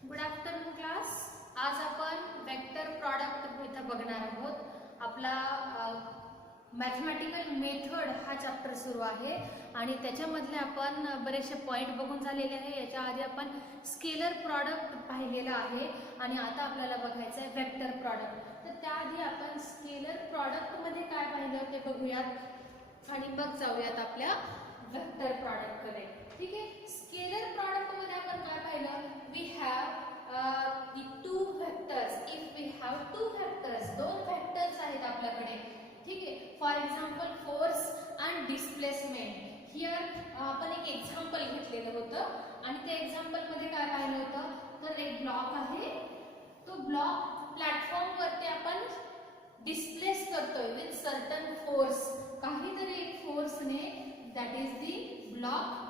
Good afternoon class. आज आपण vector product इथं बघणार आहोत. आपला मॅथमॅटिकल मेथड हा चॅप्टर सुरू आहे आणि त्याच्यामधले आपण बरेचसे पॉइंट बघून झालेले आहे. याच्या आधी आपण स्केलर प्रॉडक्ट पाहिलेला आहे आणि आता आपल्याला बघायचं आहे वेक्टर प्रॉडक्ट. तर त्याआधी आपण स्केलर प्रॉडक्ट मध्ये काय पाहिलं ते बघूयात आणि मग जाऊयात आपल्या वेक्टर प्रॉडक्ट कडे. ठीक आहे. स्केलर प्रॉडक्ट मध्ये आपण काय पाहिलं? We have the two vectors. If we have two vectors, दोन वेक्टर्स आहेत आपल्याकडे. ठीक आहे. For example force and displacement. Here आपण एक एक्झाम्पल घेतलेलं होतं आणि त्या एक्झाम्पल मध्ये काय पाहिलं होतं? तर एक ब्लॉक आहे. तो ब्लॉक प्लॅटफॉर्म वरती आपण डिस्प्लेस करतोय विथ सर्टन फोर्स. काहीतरी एक फोर्सने, दॅट इज दी ब्लॉक,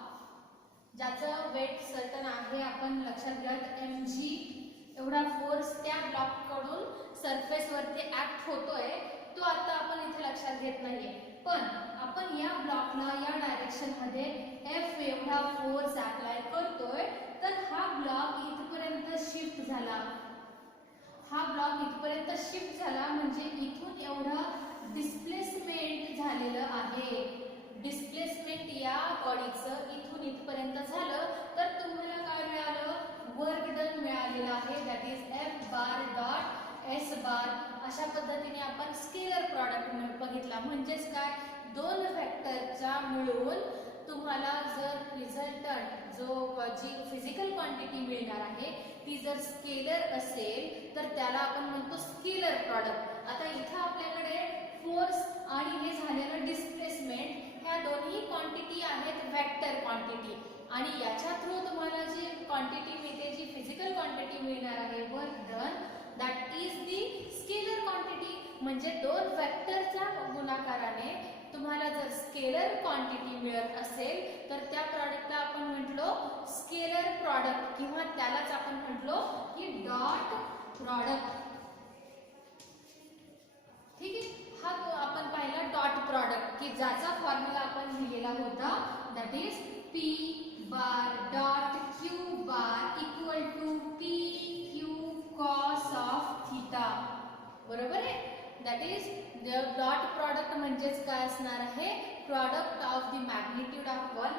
ज्याचं वेट सर्टन आहे. आपण लक्षात घ्या mg एवढा फोर्स त्या ब्लॉक कडून सरफेस वरती ऍक्ट होतोय. तो आता आपण इथे लक्षात घेत नाहीये, पण आपण या ब्लॉकला या डायरेक्शन मध्ये F एवढा फोर्स अप्लाय करतोय. तर हा ब्लॉक इथपर्यंत शिफ्ट झाला. हा ब्लॉक इथपर्यंत शिफ्ट झाला म्हणजे इथून एवढा डिस्प्लेसमेंट झालेलं आहे. डिस्प्लेसमेंट या बॉडीचं इथून इथपर्यंत झालं तर तुम्हाला काय मिळालं? वर्क डन मिळालेलं आहे. That is F bar dot S बार. अशा पद्धतीने आपण स्केलर प्रॉडक्ट बघितला. म्हणजेच काय? दोन वेक्टरच्या मिळून तुम्हाला जर रिझल्टंट जी फिजिकल क्वांटिटी मिळणार आहे ती जर स्केलर असेल तर त्याला आपण म्हणतो स्केलर प्रॉडक्ट. आता इथं आपल्याकडे फोर्स आणि हे झालेलं डिस्प्लेसमेंट ह्या दोन्ही क्वांटिटी आहेत वेक्टर क्वांटिटी आणि याच्या थ्रू तुम्हाला जी क्वांटिटी मिळते, जी फिजिकल क्वांटिटी मिळणार आहे work done, that is the scalar quantity. म्हणजे दोन वेक्टरच्या गुणाकाराने तुम्हाला जर स्केलर क्वांटिटी मिळत असेल तर त्या प्रॉडक्टला आपण म्हटलो स्केलर प्रॉडक्ट किंवा त्यालाच आपण म्हटलो की डॉट प्रॉडक्ट. ठीक आहे. हा तो आपण पाहिला डॉट प्रॉडक्ट की ज्याचा फॉर्म्युला आपण लिहिलेला होता, that is P bar dot Q bar equal to PQ cos of theta. बरोबर आहे. दॅट इज डॉट प्रॉडक्ट म्हणजेच काय असणार आहे? Product of the magnitude of one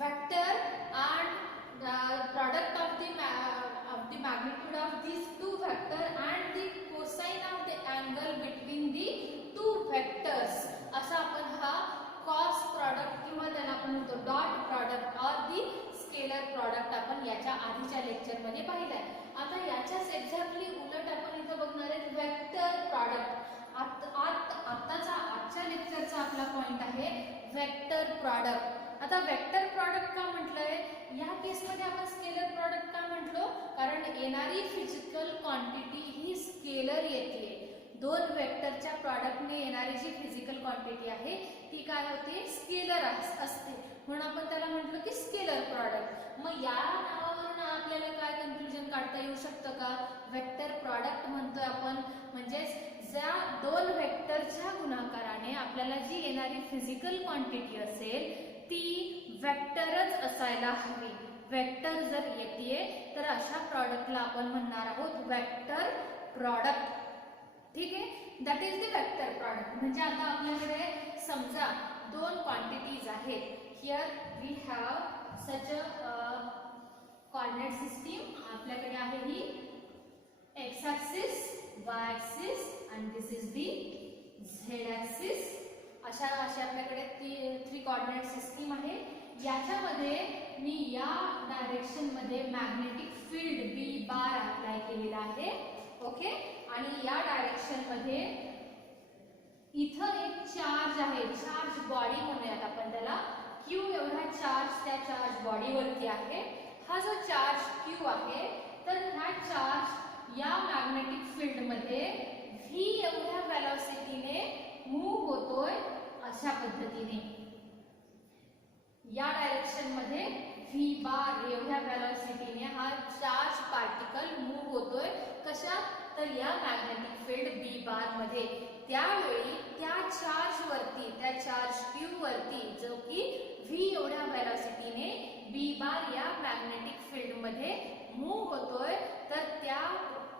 vector and product of the magnitude of these two vector and the cosine of the angle between the two vectors. असा आपण हा cross product किंवा त्याला आपण म्हणतो dot product or the scalar product आपण याच्या आधीच्या लेक्चर मध्ये पाहिलाय. आता याच्याच एक्झॅक्टली उलट आपण इथं बघणार आहे वेक्टर प्रॉडक्ट. आजच्या लेक्चरचा आपला पॉइंट आहे वेक्टर प्रॉडक्ट. आता वेक्टर प्रॉडक्ट का म्हटलंय? या केसमध्ये आपण स्केलर प्रॉडक्ट का म्हटलो? कारण येणारी फिजिकल क्वांटिटी ही स्केलर येते. दोन वेक्टरच्या प्रॉडक्टने येणारी जी फिजिकल क्वांटिटी आहे ती काय होते? स्केलर असते. म्हणून आपण त्याला म्हटलं की स्केलर प्रॉडक्ट. मग या नावावरून आपल्याला काय कन्क्लुजन काढता येऊ शकतं का? वेक्टर प्रॉडक्ट म्हणतोय आपण म्हणजेच ज्या दोन वेक्टरच्या गुणाकाराने आपल्याला जी येणारी फिजिकल क्वांटिटी असेल ती वेक्टरच असायला हवी. वेक्टर जर येते तर अशा प्रॉडक्टला आपण म्हणणार आहोत वेक्टर प्रॉडक्ट. ठीक आहे. That is the vector product. म्हणजे आता आपल्याकडे समजा दोन क्वांटिटीज आहेत. Here we have such a coordinate system. आपल्याकडे आहे ही एक्स ऍक्सिस, वाय ऍक्सिस आणि this is the Z axis. अशा आपल्याकडे थ्री कोऑर्डिनेट सिस्टीम आहे. याच्यामध्ये मी या डायरेक्शन मध्ये magnetic field B bar apply केलेला आहे. ओके. आणि या डायरेक्शन मध्ये इथं एक चार्ज आहे, चार्ज बॉडी म्हणूयात आपण त्याला. Q एवढा चार्ज त्या चार्ज बॉडीवरती आहे. हा जो चार्ज Q आहे तर हा चार्ज या मॅग्नेटिक फील्ड मध्ये V एवढ्या वेलोसिटीने मूव्ह होतोय. अशा पद्धतीने या डायरेक्शन मध्ये V बार एवढ्या वेलोसिटीने हा चार्ज पार्टिकल मूव्ह होतोय. कशा? तर या मॅग्नेटिक फील्ड B बार मध्ये. त्यावेळी त्या चार्ज वरती, त्या चार्ज Q वरती जो की V एवढ्या वेलोसिटीने B बार या मॅग्नेटिक फील्ड मध्ये मूव्ह होतोय तर त्या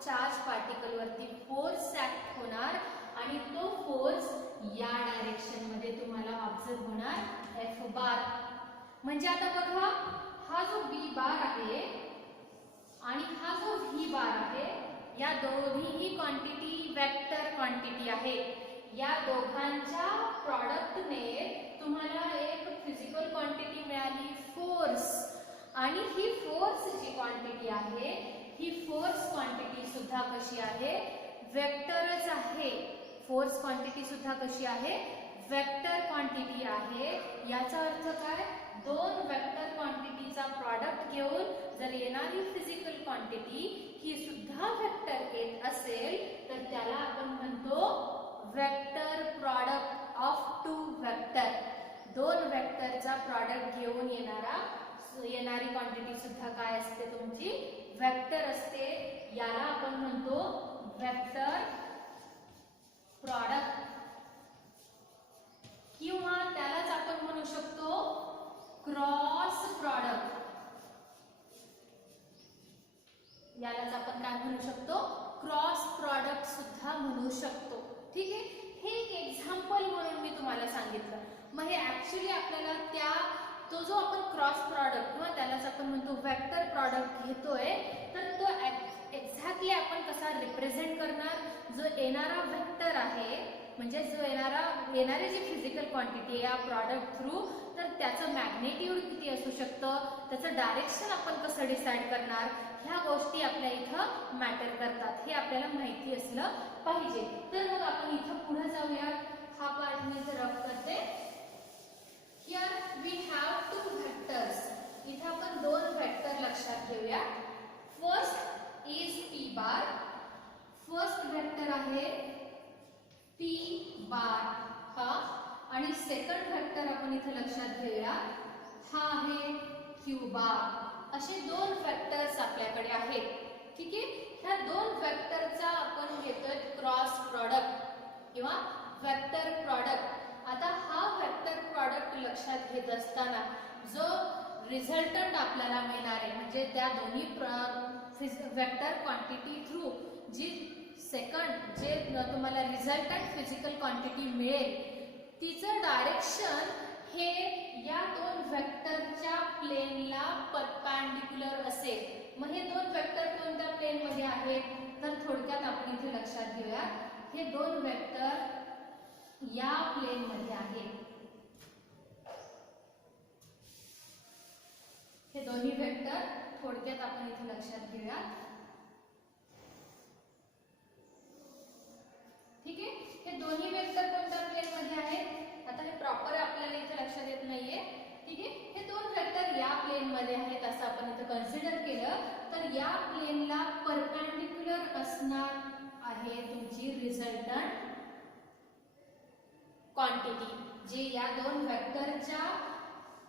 चार्ज पार्टिकल वरती फोर्स ऍक्ट होणार आणि तो फोर्स या डायरेक्शन मध्ये तुम्हाला ऑब्झर्व होणार एफ बार. म्हणजे आता बघा, हा जो बी बार आहे आणि हा जो व्ही बार आहे, या दोन्हीही क्वांटिटी वेक्टर क्वांटिटी आहे. या दोघांच्या प्रॉडक्टने तुम्हाला एक फिजिकल क्वांटिटी मिळाली फोर्स, आणि ही फोर्स जी क्वांटिटी आहे ही फोर्स क्वांटिटी सुद्धा कशी आहे, वेक्टरच आहे. फोर्स क्वांटिटी सुद्धा कशी आहे, वेक्टर क्वांटिटी आहे. याचा अर्थ काय, दोन वेक्टर क्वांटिटीचा प्रॉडक्ट घेऊन जर येणारी फिजिकल क्वांटिटी ही सुद्धा वेक्टर येत असेल तर त्याला आपण म्हणतो vector product of two vector. दोन वेक्टरचा प्रॉडक्ट घेऊन येणारी क्वांटिटी सुद्धा काय असते, तुमची वेक्टर असते. याला आपण म्हणतो वेक्टर प्रॉडक्ट, किंवा त्यालाच आपण म्हणू शकतो क्रॉस प्रॉडक्ट. यालाच आपण काय म्हणू शकतो, क्रॉस प्रॉडक्ट सुद्धा म्हणू शकतो. ठीक आहे, हे एक एक्झाम्पल म्हणून मी तुम्हाला सांगितलं. मग हे ऍक्च्युली आपल्याला तो जो आपण क्रॉस प्रॉडक्ट किंवा त्यालाच आपण म्हणतो वेक्टर प्रॉडक्ट घेतोय, तर तो एक्झॅक्टली आपण कसा रिप्रेझेंट करणार, जो येणारा वेक्टर आहे म्हणजे जो येणारी जी फिजिकल क्वांटिटी आहे या प्रॉडक्ट थ्रू, तर त्याचं मॅग्नेट्यूड किती असू शकतं, त्याचं डायरेक्शन आपण कसं डिसाईड करणार, ह्या गोष्टी आपल्या इथं मॅटर करतात. हे आपल्याला माहिती असलं पाहिजे. तर मग आपण इथं पुढे जाऊया. हा पार्ट मी इथं रफ करते. Here we have two vectors. इथं आपण दोन वेक्टर लक्षात घेऊया. First is P bar. First vector आहे P बार हा, आणि सेकंड वेक्टर आपण इथे लक्षात घेऊया, हा आहे Q बार. असे दोन वेक्टर्स आपल्याकडे आहेत. ठीक आहे, ह्या दोन वेक्टरचा आपण घेतोय क्रॉस प्रॉडक्ट किंवा वेक्टर प्रॉडक्ट. आता हा वेक्टर प्रॉडक्ट लक्षात घेत असताना जो रिझल्टंट आपल्याला मिळणार आहे, म्हणजे त्या दोन्ही वेक्टर क्वांटिटी थ्रू जी जे तुम्हाला रिझल्टंट फिजिकल क्वांटिटी मिळेल, तिचं डायरेक्शन हे या दोन वेक्टरच्या प्लेनला परपेंडिक्युलर असेल. मग हे दोन वेक्टर कोणत्या प्लेन मध्ये आहेत, तर थोडक्यात आपण इथे लक्षात घेऊया, हे दोन वेक्टर या प्लेन मध्ये आहेत. हे दोन्ही वेक्टर थोडक्यात आपण इथे लक्षात घेऊया. ठीक आहे, हे दोन्ही वेक्टर कोणत्या प्लेन मध्ये आहेत, आता हे प्रॉपर आपल्याला इथे लक्षात येत नाहीये. ठीक आहे, हे दोन वेक्टर या प्लेन मध्ये आहेत असं आपण इथे कन्सिडर केलं, तर या प्लेनला परपेंडिक्युलर असणार आहे तुमची रिझल्टंट क्वांटिटी. जे या दोन वेक्टरच्या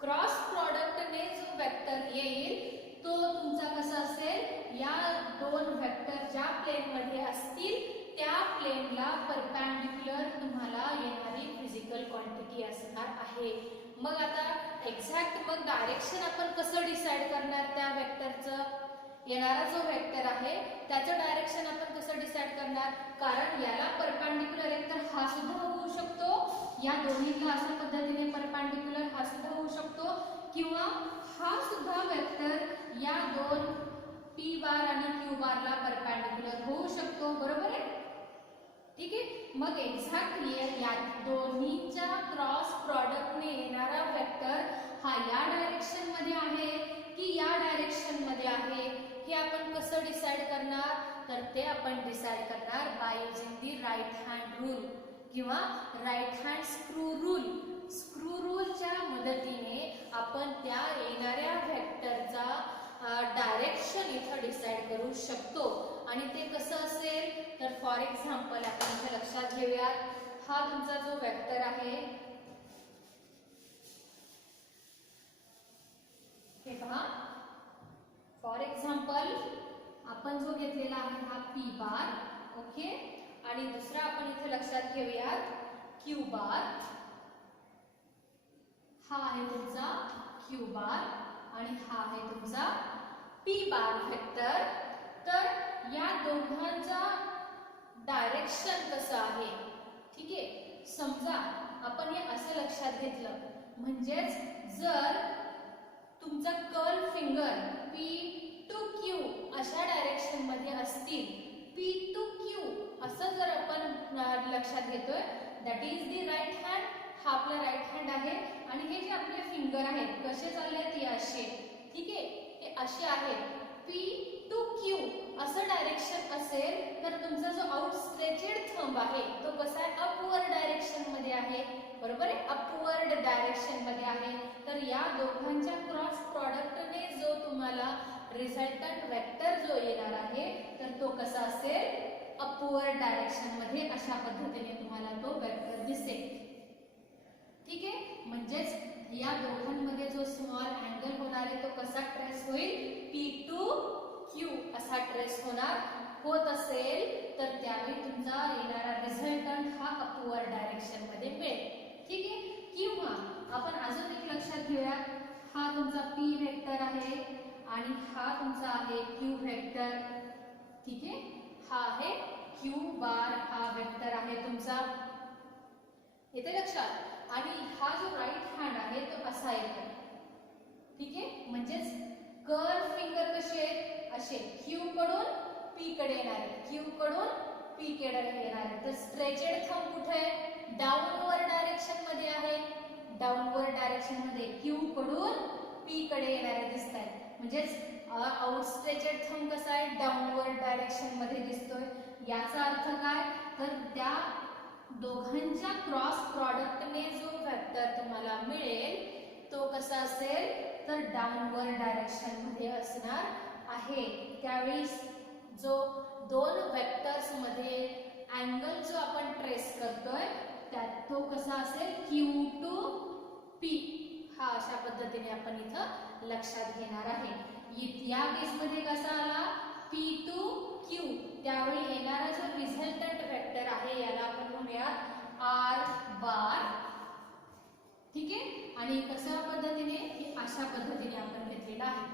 क्रॉस प्रॉडक्टने जो वेक्टर येईल तो तुमचा कसा असेल, या दोन वेक्टर ज्या प्लेन मध्ये असतील त्या प्लेनला परपेंडिक्युलर तुम्हाला येणारी फिजिकल क्वांटिटी असणार आहे. मग आता एक्झॅक्ट मग डायरेक्शन आपण कसं डिसाइड करणार, त्या वेक्टरचं येणारा जो वेक्टर आहे त्याचं डायरेक्शन आपण कसं डिसाइड करणार, कारण याला परपेंडिक्युलर एक तर हा सुद्धा होऊ शकतो, या दोन्हीला अशा पद्धतीने परपेंडिक्युलर हा सुद्धा होऊ शकतो, किंवा हा सुद्धा वेक्टर या दोन P बार आणि Q बारला परपेंडिक्युलर होऊ शकतो. बरोबर आहे. ठीक आहे, मग एक्झॅक्टली या दोन्हीच्या क्रॉस प्रॉडक्टने येणारा वेक्टर हा या डायरेक्शन मध्ये आहे की या डायरेक्शन मध्ये आहे, हे आपण कसं डिसाइड करणार, तर ते आपण डिसाइड करणार by using the right hand rule किंवा right hand screw rule. Screw रूलच्या मदतीने आपण त्या येणाऱ्या वेक्टरचा डायरेक्शन इथं डिसाइड करू शकतो. आणि ते कसं असेल, तर फॉर एक्झाम्पल आपण इथे लक्षात घेऊयात, हा तुमचा जो वेक्टर आहे, हे पहा, फॉर एक्झाम्पल आपण जो घेतलेला आहे हा P बार. ओके, आणि दुसरा आपण इथे लक्षात घेऊयात Q बार. हा आहे तुमचा Q बार आणि हा आहे तुमचा P बार वेक्टर, तर या दोघांचा डायरेक्शन कसं आहे, ठीक आहे. समजा आपण हे असं लक्षात घेतलं, म्हणजेच जर तुमचा curl finger P to Q अशा डायरेक्शन मध्ये असतील, P टू Q असं जर आपण लक्षात घेतोय, that is the right hand, हा आपला राईट हँड आहे, आणि हे जे आपले फिंगर आहेत कसे चालले ते असे, ठीक आहे, हे असे आहेत. P टू Q असं डायरेक्शन असेल तर तुमचा जो आउटस्ट्रेचेड थंब आहे तो कसा आहे, अपवर्ड डायरेक्शन मध्ये आहे, बरोबर आहे, अपवर्ड डायरेक्शन मध्ये आहे. तर या दोघांच्या क्रॉस प्रॉडक्टने जो तुम्हाला रिझल्टंट वेक्टर जो येणार आहे तर तो कसा असेल, अपवर्ड डायरेक्शन मध्ये अशा पद्धतीने तुम्हाला तो वेक्टर दिसेल, ठीक आहे. म्हणजेच या दोघांमध्ये जो स्मॉल अँगल होणार आहे तो कसा ट्रेस होईल, P टू Q असा ट्रेस होत असेल तर त्यावेळी तुमचा येणारा रिझल्टंट हा अपवर्ड डायरेक्शन मध्ये मिळेल, ठीक आहे. किंवा आपण अजून एक लक्षात घेऊया, हा तुमचा P वेक्टर आहे आणि हा तुमचा आहे Q वेक्टर, ठीक आहे. हा आहे Q बार, हा वेक्टर आहे तुमचा, येते लक्षात. आणि हा जो राईट हँड आहे तो असा येतो, ठीक आहे. म्हणजेच कर्ल फिंगर कसे आहेत, असे Q कडून P कडे येणार आहे, Q कडून P कडे येणार आहे. तर स्ट्रेचेड थंब कुठे आहे, डाऊनवर्ड डायरेक्शन मध्ये आहे, डाऊनवर्ड डायरेक्शन मध्ये Q कडून P कडे येणारे दिसत आहे. म्हणजेच आउटस्ट्रेचेड थंब कसा आहे, डाऊनवर्ड डायरेक्शन मध्ये दिसतोय. याचा अर्थ काय, तर त्या दोघांच्या क्रॉस प्रॉडक्टने जो वेक्टर तुम्हाला मिळेल तो कसा असेल, तर डाऊनवर्ड डायरेक्शन मध्ये असणार आहे. त्यावेळी जो दोन वेक्टर्स मध्ये अँगल जो आपण ट्रेस करतोय त्यात तो कसा असेल, Q टू P, हा अशा पद्धतीने आपण इथं लक्षात घेणार आहे. या केस मध्ये कसा आला, P टू Q, त्यावेळी येणारा जो रिझल्टंट वेक्टर आहे याला आपण म्हणूया R बार, ठीक आहे. आणि कशा पद्धतीने, अशा पद्धतीने आपण घेतलेला आहे.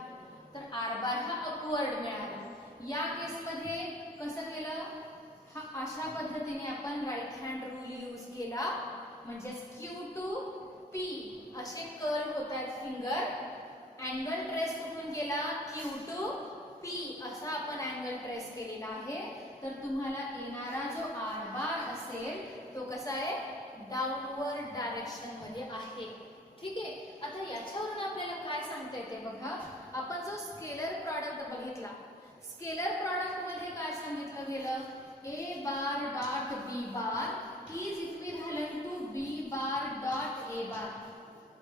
तर R बार हा अपवर्ड मिळाला. या केस मध्ये कसं केलं, हा अशा पद्धतीने आपण राईट हँड रूल यूज केला, म्हणजे Q टू P असे कर्ल होत आहेत फिंगर. अँगल ट्रेस कुठून केला, Q टू P असा आपण अँगल ट्रेस केलेला आहे. तर तुम्हाला येणारा जो R बार असेल तो कसा आहे, डाऊनवर्ड डायरेक्शन मध्ये आहे, ठीक आहे. आता याच्यावरून आपल्याला काय सांगता येते बघा, आपण जो स्केलर प्रॉडक्ट बघितला, स्केलर प्रॉडक्ट मध्ये काय सांगितलं गेलं, A bar dot B bar is equivalent to B bar dot A bar,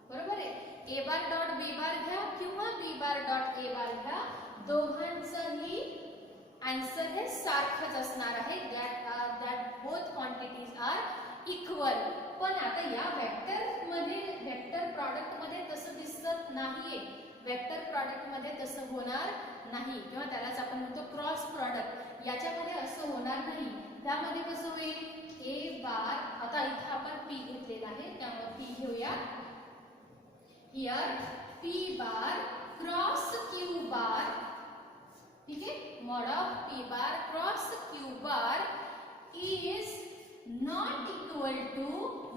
बरोबर आहे. A bar dot B bar घ्या किंवा B bar dot A bar घ्या, दोघांचंही आन्सर हे सारखंच असणार आहे, that both quantities are equal. पण आता या वेक्टर मध्ये, वेक्टर प्रॉडक्ट मध्ये तसं दिसत नाहीये, वेक्टर प्रॉडक्ट मध्ये तसं होणार नाही, किंवा त्यालाच आपण म्हणतो क्रॉस प्रॉडक्ट. याच्यामध्ये असं होणार नाही. त्यामध्ये कसं होईल, A बार, आता इथे आपण P घेतलेला आहे त्यामुळे P घेऊया. Here P bar cross Q बार, ठीक है, mod of P bar cross Q bar is not equal to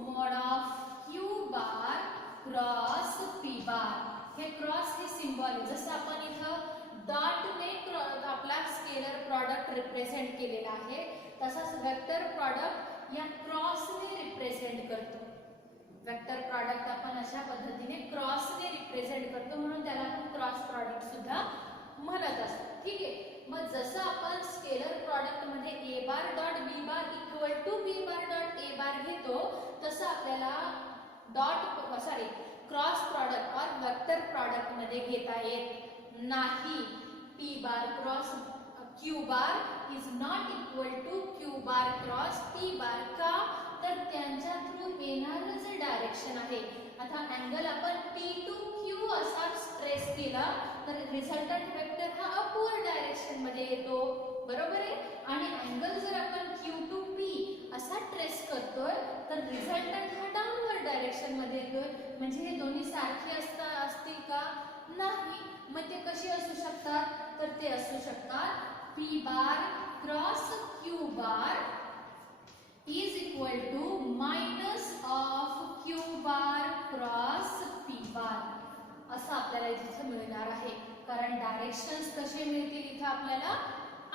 mod of Q bar cross P bar. हे क्रॉस हे सिंबल आहे, जसं आपण इथं डॉटने आपला स्केलर प्रॉडक्ट रिप्रेझेंट केलेला आहे तसाच वेक्टर प्रॉडक्ट या क्रॉसने रिप्रेझेंट करतो. वेक्टर प्रॉडक्ट आपण अशा पद्धतीने क्रॉसने रिप्रेझेंट करतो, म्हणून त्याला आपण क्रॉस प्रॉडक्ट सुद्धा म्हणत असतो, ठीक आहे. मग जसं आपण स्केलर प्रॉडक्ट मध्ये A bar dot B bar equal to B bar dot A bar घेतो, तसं आपल्याला क्रॉस प्रॉडक्ट और वेक्टर प्रॉडक्ट मध्ये घेता येत नाही. P bar cross Q bar is not equal to Q bar cross P bar, का तर त्यांच्या थ्रू येणारं जे डायरेक्शन आहे, आता अँगल आपण P टू Q असा ट्रेस केला तर रिझल्टंट वेक्टर हा अपवर्ड डायरेक्शन मध्ये येतो, बरोबर आहे. आणि अँगल जर आपण Q टू P असा ट्रेस करतोय तर रिझल्टंट हा डाऊनवर्ड डायरेक्शन मध्ये येतोय. म्हणजे हे दोन्ही सारखे असतील का, नाही. मग ते कसे असू शकतात, शकतात, तर ते असू शकतात P bar cross Q bar is equal to minus of Q bar cross P bar असं आपल्याला इथे मिळणार आहे. कारण डायरेक्शन्स कसे मिळतील इथे आपल्याला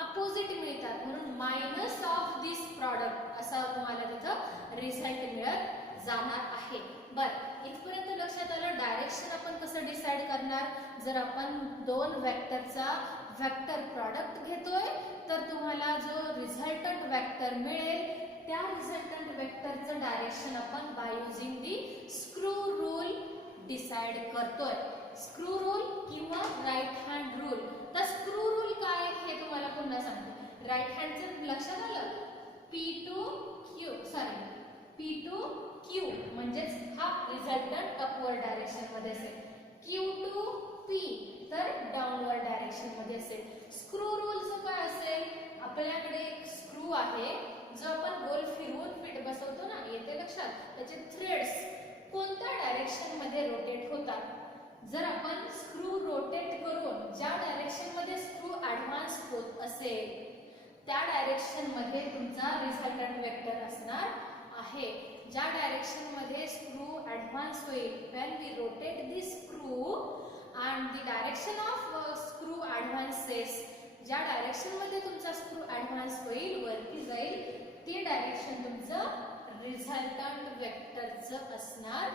अपोजिट मिळतात, म्हणून मायनस ऑफ दिस प्रॉडक्ट असा तुम्हाला तिथं रिझल्ट मिळत जाणार आहे. बरं, इथपर्यंत लक्षात आलं. डायरेक्शन आपण कसं डिसाइड करणार? जर आपण दोन वेक्टरचा वेक्टर प्रॉडक्ट घेतोय तर तुम्हाला जो रिझल्टंट वेक्टर मिळेल त्या रिझल्टंट वेक्टरचं डायरेक्शन आपण बाय युजिंग दी स्क्रू रूल डिसाइड करतोय. स्क्रू रूल किंवा राईट हँड रूल. तर स्क्रू रूल काय हे तुम्हाला पुन्हा सांगते. राईट हँडचं लक्षात आलं, P टू Q म्हणजेच हा रिझल्टंट अपवर्ड डायरेक्शन मध्ये असेल, Q टू P तर डाऊनवर्ड डायरेक्शन मध्ये असेल. स्क्रू रूलचं काय असेल? आपल्याकडे एक स्क्रू आहे जो आपण गोल फिरवून फिट बसवतो ना, येते लक्षात? त्याचे थ्रेड्स कोणत्या डायरेक्शन मध्ये रोटेट होतात? जर आपण स्क्रू रोटेट करून ज्या डायरेक्शन मध्ये स्क्रू ऍडव्हान्स होत असेल त्या डायरेक्शन मध्ये तुमचा रिझल्टंट वेक्टर असणार आहे. ज्या डायरेक्शन मध्ये स्क्रू ऍडव्हान्स होईल, when we rotate the screw and the direction of screw advances, ज्या डायरेक्शन मध्ये तुमचा स्क्रू ऍडव्हान्स होईल, वरती जाईल, ते डायरेक्शन तुमचं रिझल्टंट वेक्टरचं असणार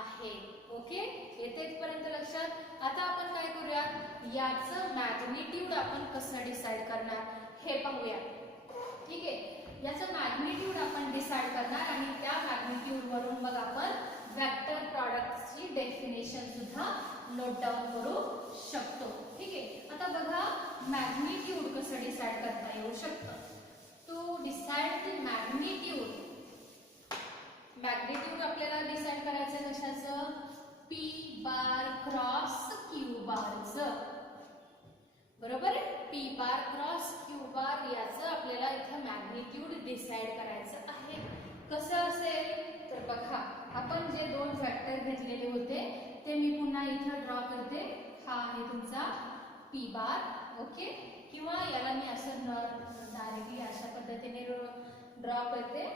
आहे. ओके, येते इथपर्यंत लक्षात? आता आपण काय करूया, याचं मॅग्निट्यूड आपण कसं डिसाइड करणार हे पाहूया. ठीक आहे, याचं मॅग्निट्यूड आपण डिसाइड करणार आणि त्या मॅग्निट्यूड वरून मग आपण वेक्टर प्रॉडक्टची डेफिनेशन सुद्धा नोट डाऊन करू शकतो. ठीक आहे, आता बघा मॅग्निट्यूड कसं डिसाइड करता येऊ शकतं. टू डिसाइड द मॅग्निट्यूड आपल्याला डिसाइड करायचं कशाचं? P bar cross Q बारचं. बरोबर आहे? P बार क्रॉस Q बार याचं आपल्याला इथं मॅग्निट्यूड डिसाइड करायचं आहे. कसं असेल तर बघा, आपण जे दोन वेक्टर घेतलेले होते ते मी पुन्हा इथं ड्रॉ करते. हा आहे तुमचा P बार. ओके, किंवा याला मी असं डायरेक्टली अशा पद्धतीने ड्रॉ करते.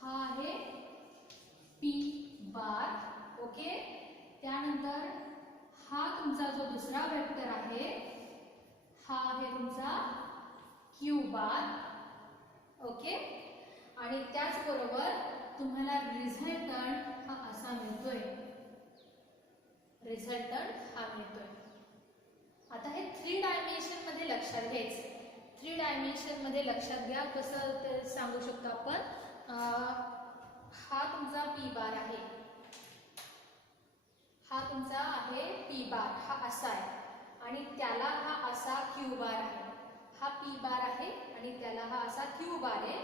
हा आहे P बार. ओके, त्यानंतर हा तुमचा जो दुसरा वेक्टर आहे हा आहे तुमचा Q बार. ओके, आणि त्याचबरोबर तुम्हाला रिझल्टंट हा असा मिळतोय. रिझल्टंट हा मिळतोय. आता हे 3 डायमेन्शन मध्ये लक्षात घ्यायचं. 3 डायमेन्शन मध्ये लक्षात घ्या. कसं ते सांगू शकतो आपण. हा तुमचा P बार आहे, हा तुमचा आहे P बार, हा असा आहे, आणि त्याला हा असा Q बार आहे. हा P बार आहे आणि त्याला हा असा Q बार आहे,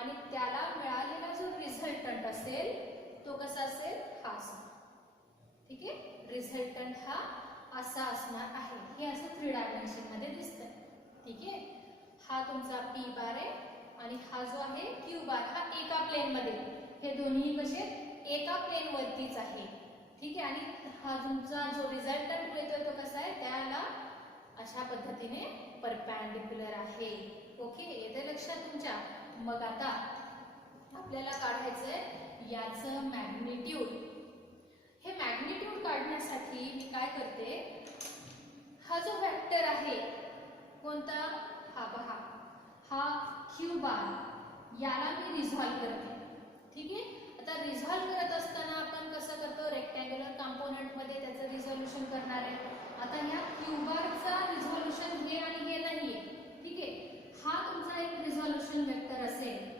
आणि त्याला मिळालेला जो रिझल्टंट असेल तो कसा असेल? हा असा. ठीक आहे, रिझल्टंट हा असा असणार आहे. हे असं 3 डायमेन्शन मध्ये दिसतंय. ठीक आहे, हा तुमचा P बार आहे आणि हा जो आहे Q बार हा एका प्लेन मध्ये, हे दोन्ही कसे एका प्लेन वरतीच आहे. ठीक आहे, आणि हा तुमचा जो रिझल्टंट मिळतोय तो कसा आहे? त्याला अशा पद्धतीने परपेंडिक्युलर आहे. ओके, येते लक्षात तुमच्या? मग आता आपल्याला काढायचंय याचं मॅग्निट्यूड. हे मॅग्निट्यूड काढण्यासाठी मी काय करते, हा जो वेक्टर आहे कोणता? हा पहा, हा Q बार, याला मी रिझॉल्व करते. ठीक आहे, आता रिझॉल्व करत असताना आपण कसं करतो? रेक्टँग्युलर कंपोनेंट मध्ये त्याचं रिझोल्यूशन करणार आहे. आता ह्या Q बारचा रिझोल्यूशन हे आणि हे नाहीये. ठीक आहे, हा तुमचा एक रिझोल्यूशन वेक्टर असेल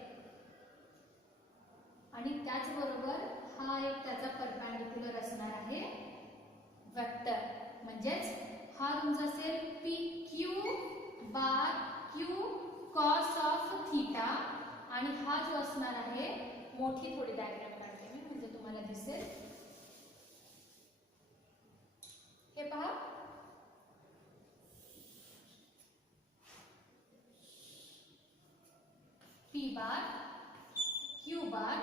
आणि त्याचबरोबर हा एक त्याचा परपेंडिक्युलर असणार आहे वेक्टर. म्हणजेच हा तुमचा असेल PQ bar Q cos of theta, आणि हा जो असणार आहे, मोठी थोडी डायग्राम काढते मी म्हणजे तुम्हाला दिसेल. हे पहा, P बार Q बार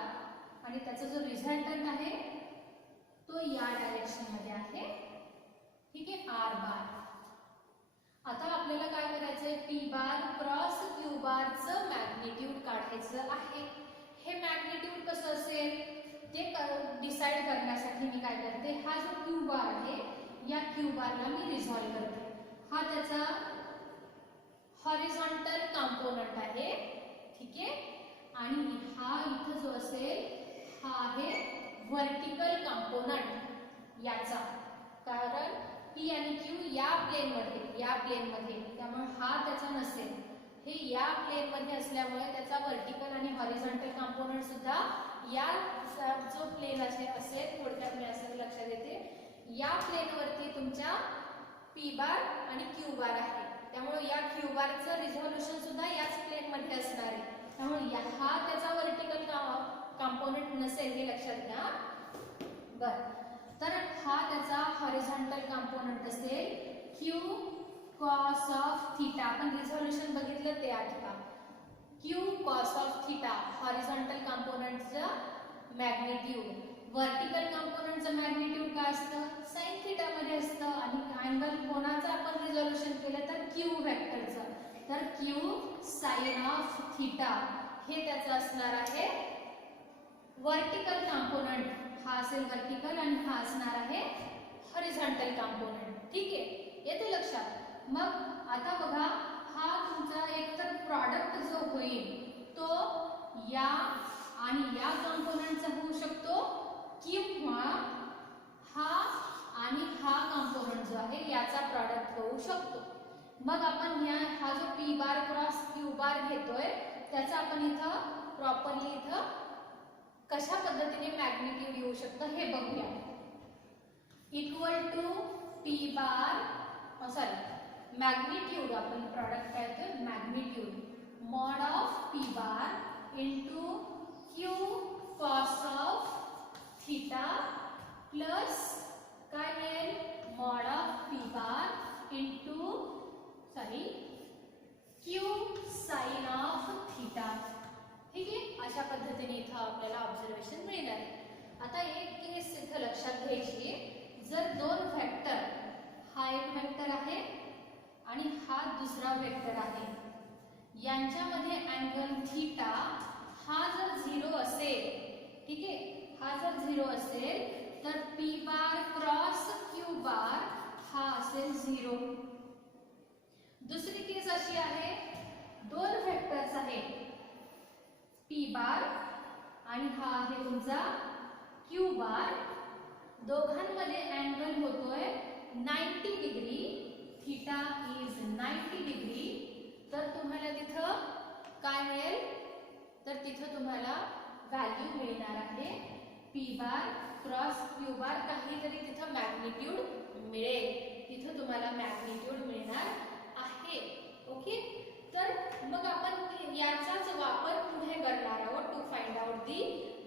आणि त्याचा जो रिझल्टंट आहे तो या डायरेक्शन मध्ये आहे. ठीक आहे, R बार. आपल्याला काय करायचंय, पी बार क्रॉस क्यू बारचं मॅग्निट्यूड काढायचं आहे. हे मॅग्निट्यूड कसं असेल ते डिसाइड करण्यासाठी मी काय करते, हा जो क्यू बार आहे या क्यू बारला मी रिझॉल्व करते. हा त्याचा हॉरिझॉन्टल कंपोनंट आहे, ठीक आहे. आणि हा इथं जो असेल हा आहे व्हर्टिकल कंपोनंट याचा, कारण पी आणि क्यू या प्लेनमध्ये त्यामुळे हा त्याचा नसेल. हे या प्लेनमध्ये असल्यामुळे त्याचा व्हर्टिकल आणि हॉरिझॉन्टल कंपोनंट सुद्धा या जो प्लेन असेल थोडक्यात मी असं लक्षात येते, या प्लेनवरती तुमच्या पी बार आणि क्यू बार आहे. त्यामुळे या क्यू बारचं रिझोल्यूशन सुद्धा याच प्लेनमध्ये असणार आहे. त्यामुळे हा त्याचा व्हर्टिकल कंपोनंट नसेल हे लक्षात घ्या. बरं, तर हा त्याचा हॉरिझॉन्टल कंपोनंट असेल क्यू कॉस ऑफ थीटा. आपण रिझोल्यूशन बघितलं ते आठवा. Q cos of theta horizontal कंपोनंटचं मॅग्निट्यूड. व्हर्टिकल कंपोनंटचं मॅग्निट्यूड काय असतं, साइन थीटा मध्ये असतं. आणि अँगल कोणाचं आपण रिझोल्यूशन केलं तर क्यू वेक्टरचं, तर क्यू साइन ऑफ थीटा हे त्याचं असणार आहे व्हर्टिकल कंपोनंट. हा असेल व्हर्टिकल आणि हा असणार आहे हॉरिझॉन्टल कंपोनंट. ठीक आहे, येते लक्षात. मग आता बघा, हा तुमचा एकतर प्रॉडक्ट जो होईल तो या आणि या कंपोनंटचा होऊ शकतो किंवा हा आणि हा कंपोनंट जो आहे याचा प्रॉडक्ट होऊ शकतो. मग आपण हा जो पी बार क्रॉस क्यू बार घेतोय त्याचा आपण इथं प्रॉपरली इथं कशा पद्धतीने मॅग्निट्यूड येऊ शकतं हे बघूया. Equal to P bar magnitude, आपण प्रॉडक्ट काय होतं magnitude mod of P bar into Q cos of theta plus काय मिळेल mod of P bar into Q sine of theta. ठीक आहे, अशा पद्धतीने इथं आपल्याला ऑब्झर्वेशन मिळणार आहे. आता एक केस इथं लक्षात घ्यायची, जर दोन वेक्टर, हा एक वेक्टर आहे आणि हा दुसरा वेक्टर आहे, यांच्यामध्ये अँगल थीटा हा जर 0 असेल, ठीक आहे, हा जर 0 असेल तर पी बार क्रॉस क्यू बार हा असेल 0. दुसरी केस अशी आहे, दोन वेक्टर्स आहेत पी बार आणि हा आहे तुमचा क्यू बार, दोघांमध्ये अँगल होतोय 90 डिग्री, थीटा इज 90 डिग्री. तर तुम्हाला तिथं काय मिळेल, तर तिथं तुम्हाला व्हॅल्यू मिळणार आहे पी बार क्रॉस क्यू बार, काहीतरी तिथं मॅग्निट्यूड मिळेल, तिथं तुम्हाला मॅग्निट्यूड मिळणार आहे. ओके, तर मग आपण याचाच वापर पुढे करणार आहोत to find out the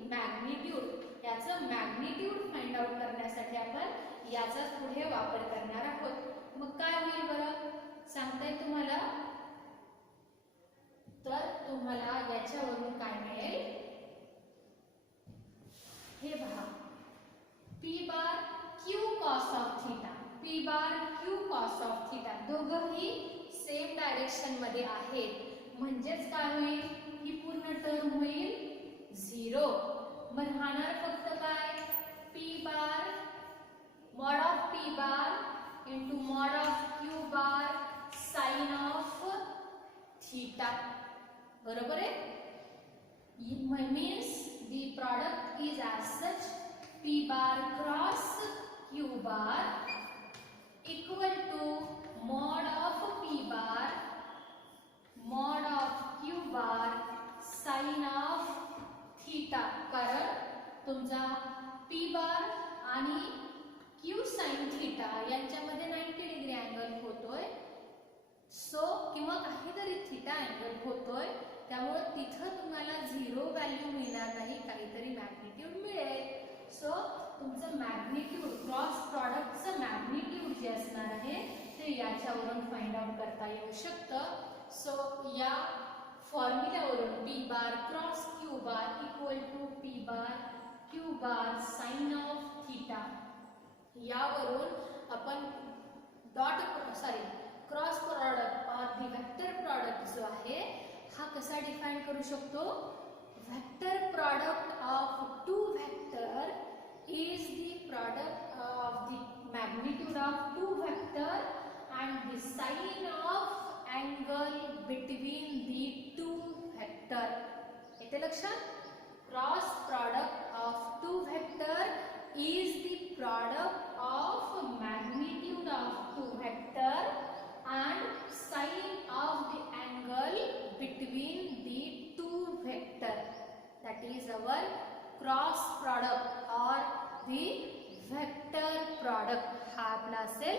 magnitude. याचं मॅग्निट्यूड फाइंड आउट करण्यासाठी आपण याचाच पुढे वापर करणार आहोत. मग काय होईल बरं सांगताय तुम्हाला, तर तुम्हाला याच्यावरून काय मिळेल हे पहा, P bar Q cos of theta, P bar Q cos of theta दोघंही सेम डायरेक्शन मध्ये आहेत. म्हणजेच काय होईल, ही पूर्ण टर्म होईल 0. मग राहणार फक्त काय, P bar mod of P bar into mod of Q bar sine of theta. बरोबर आहे. Means the product is as such p bar cross q bar equal to mod of p bar mod of q bar sin of theta. कारण तुमचा p bar आणि q sin theta यांच्यामध्ये 90 degree angle होतोय, so किंवा काहीतरी theta angle होतोय, त्यामुळे तिथं तुम्हाला 0 व्हॅल्यू मिळणार नाही, काहीतरी मॅग्निट्यूड मिळेल. सो तुमचं मॅग्निट्यूड क्रॉस प्रॉडक्टचं मॅग्निट्यूड जे असणार आहे ते याच्यावरून फाइंड आउट करता येऊ शकतं. सो या फॉर्म्युल्यावरून P bar cross Q bar equal to P bar Q bar sine of theta, यावरून आपण cross product the vector product जो आहे हा कसा डिफाइन करू शकतो? Vector product of two vector is the product of the magnitude of two vector and the sign of angle between the two vector. येते लक्षात? Cross product of two vector is the product of magnitude of two vector and sign of the angle between the two vector. That is our cross product और दी vector product. हा आपला असेल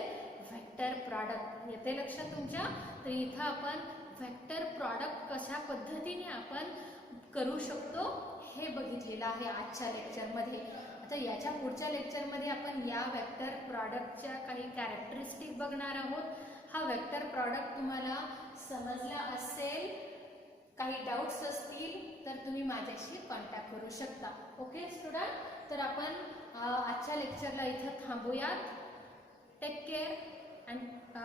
vector product. येते लक्षात तुमच्या? तर इथं आपण वेक्टर प्रॉडक्ट कशा पद्धतीने आपण करू शकतो हे बघितलेलं आहे आजच्या लेक्चरमध्ये. आता याच्या पुढच्या लेक्चरमध्ये आपण या वेक्टर प्रॉडक्टच्या काही कॅरेक्टरिस्टिक बघणार आहोत. हा वेक्टर प्रॉडक्ट तुम्हाला समजला असेल, काही डाउट्स असतील तर तुम्ही माझ्याशी कॉन्टॅक्ट करू शकता. ओके स्टुडंट, तर आपण आजच्या लेक्चरला इथं थांबूयात. Take care and